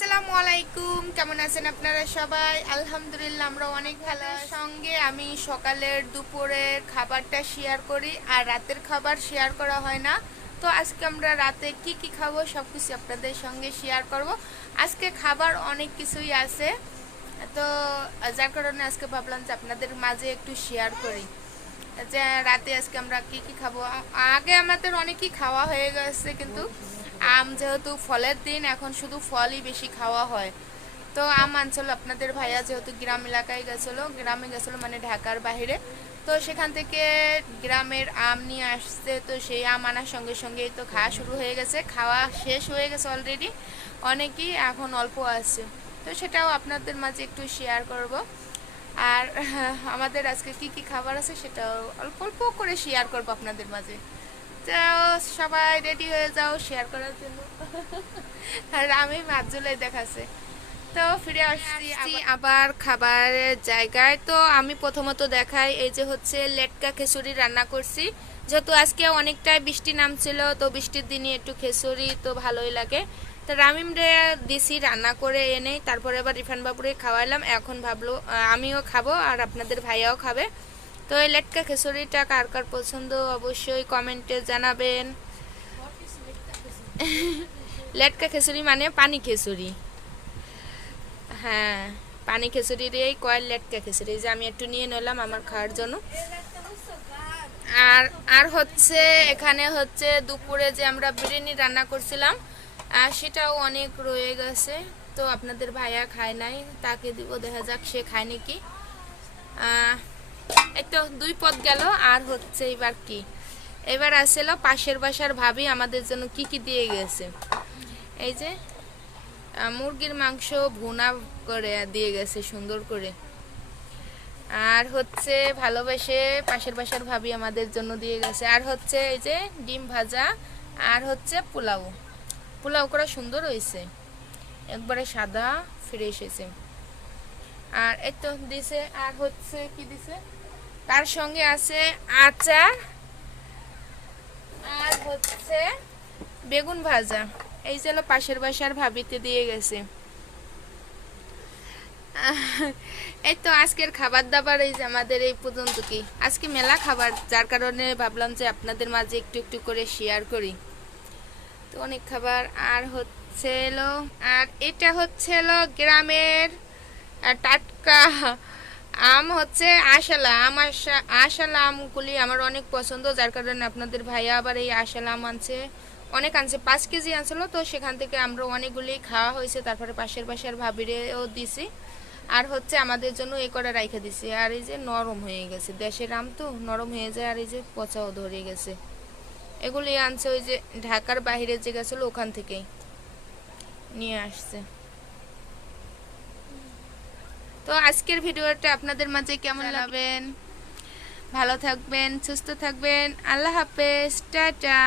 আসসালামু আলাইকুম, কেমন আছেন আপনারা সবাই? আলহামদুলিল্লাহ, আমরা অনেক ভালো আছি। সঙ্গে আমি সকালের দুপুরের খাবারটা শেয়ার করি, আর রাতের খাবার শেয়ার করা হয় না। তো আজকে আমরা রাতে কি কি খাবো সব কিছু আপনাদের সঙ্গে শেয়ার করব। আজকে খাবার অনেক কিছুই আছে, তো যার কারণে আজকে ভাবলাম যে আপনাদের মাঝে একটু শেয়ার করি যে রাতে আজকে আমরা কি কি খাবো। আগে আমাদের অনেকই খাওয়া হয়ে গেছে, কিন্তু আম যেহেতু ফলের দিন, এখন শুধু ফলই বেশি খাওয়া হয়। তো আম আনছিল আপনাদের ভাইয়া, যেহেতু গ্রাম এলাকায় গেছিলো, গ্রামে গেছিলো মানে ঢাকার বাইরে। তো সেখান থেকে গ্রামের আম নিয়ে আসছে, তো সেই আম আনার সঙ্গে সঙ্গেই তো খাওয়া শুরু হয়ে গেছে, খাওয়া শেষ হয়ে গেছে অলরেডি, অনেকই এখন অল্প আছে। তো সেটাও আপনাদের মাঝে একটু শেয়ার করব। আর আমাদের আজকে কি কি খাবার আছে সেটাও অল্প অল্প করে শেয়ার করব আপনাদের মাঝে। তো সবাই রেডি হয়ে যাও শেয়ার করার জন্য। আর আমি মাছজুলাই দেখাচ্ছে। তো ফিরে আসছি আবার খাবারের জায়গায়। তো আমি প্রথমত দেখাই, এই যে হচ্ছে লেটকা খিচুড়ি রান্না করছি। যেহেতু আজকে অনেকটাই বৃষ্টি নামছিল, তো বৃষ্টির দিনে একটু খিচুড়ি তো ভালোই লাগে। তো রামিম রে দিছি রান্না করে এনে, তারপরে আবার রিফান বাবুরে খাওয়াইলাম। এখন ভাবলো আমিও খাবো আর আপনাদের ভাইয়াও খাবে। তো এই লেটকা খিচুড়িটা কার কার পছন্দ অবশ্যই কমেন্টে জানাবেন। লেটকা খিচুড়ি মানে পানি খিচুড়ি। হ্যাঁ, পানি খিচুড়ির এই কয়েল লেটকা খিচুড়ি, যে আমি একটু নিয়ে নিলাম আমার খাওয়ার জন্য। আর আর হচ্ছে এখানে হচ্ছে দুপুরে যে আমরা বিরিয়ানি রান্না করছিলাম, সেটাও অনেক রয়ে গেছে। তো আপনাদের ভাইয়া খায় নাই, তাকে দিব, দেখা যাক সে খায় নাকি। এই তো 2 পদ গেল। আর হচ্ছে এবার কি, এবার আসছিল পাশের বাসার ভাবি আমাদের জন্য কি কি দিয়ে গেছে। এই যে মুরগির মাংস ভুনা করে দিয়ে গেছে সুন্দর করে। আর হচ্ছে ভালোবেসে পাশের বাসার ভাবি আমাদের জন্য দিয়ে গেছে। আর হচ্ছে এই যে ডিম ভাজা, আর হচ্ছে পোলাও। পোলাও করা সুন্দর হয়েছে, একবারে সাদা ফ্রেশ হয়েছে। আর এই তো দিছে। আর হচ্ছে কি দিছে, তার সঙ্গে আছে আচার, আর হচ্ছে বেগুন ভাজা। এই যে পাশের বাসার ভাবিতে দিয়ে গেছে। এই তো আজকের খাবার দাবার, এই যে আমাদের এই পর্যন্ত। কি আজকে মেলা খাবার, যার কারণে ভাবলাম যে আপনাদের মাঝে একটু একটু করে শেয়ার করি। তো অনেক খাবার। আর হচ্ছে আর এটা হচ্ছে গ্রামের টাটকা আম, হচ্ছে আশালা আম। আশালা আমগুলি আমার অনেক পছন্দ, যার কারণে আপনাদের ভাইয়া আবার এই আশালা আম আনছে, অনেক আনছে, 5 কেজি আনছিল। তো সেখান থেকে আমরা অনেকগুলি খাওয়া হয়েছে, তারপরে পাশের বাসার ভাবিরেও দিছি। আর হচ্ছে আমাদের জন্য এ করে রাইখা দিছি। আর এই যে নরম হয়ে গেছে, দেশের আম তো নরম হয়ে যায়। আর এই যে পচাও ধরে গেছে। এগুলি আনছে ওই যে ঢাকার বাইরে যে গেছিলো ওখান থেকেই নিয়ে আসছে। তো আজকের ভিডিওটা আপনাদের মাঝে কেমন লাগবেন? ভালো থাকবেন, সুস্থ থাকবেন। আল্লাহ হাফেজ, টাটা।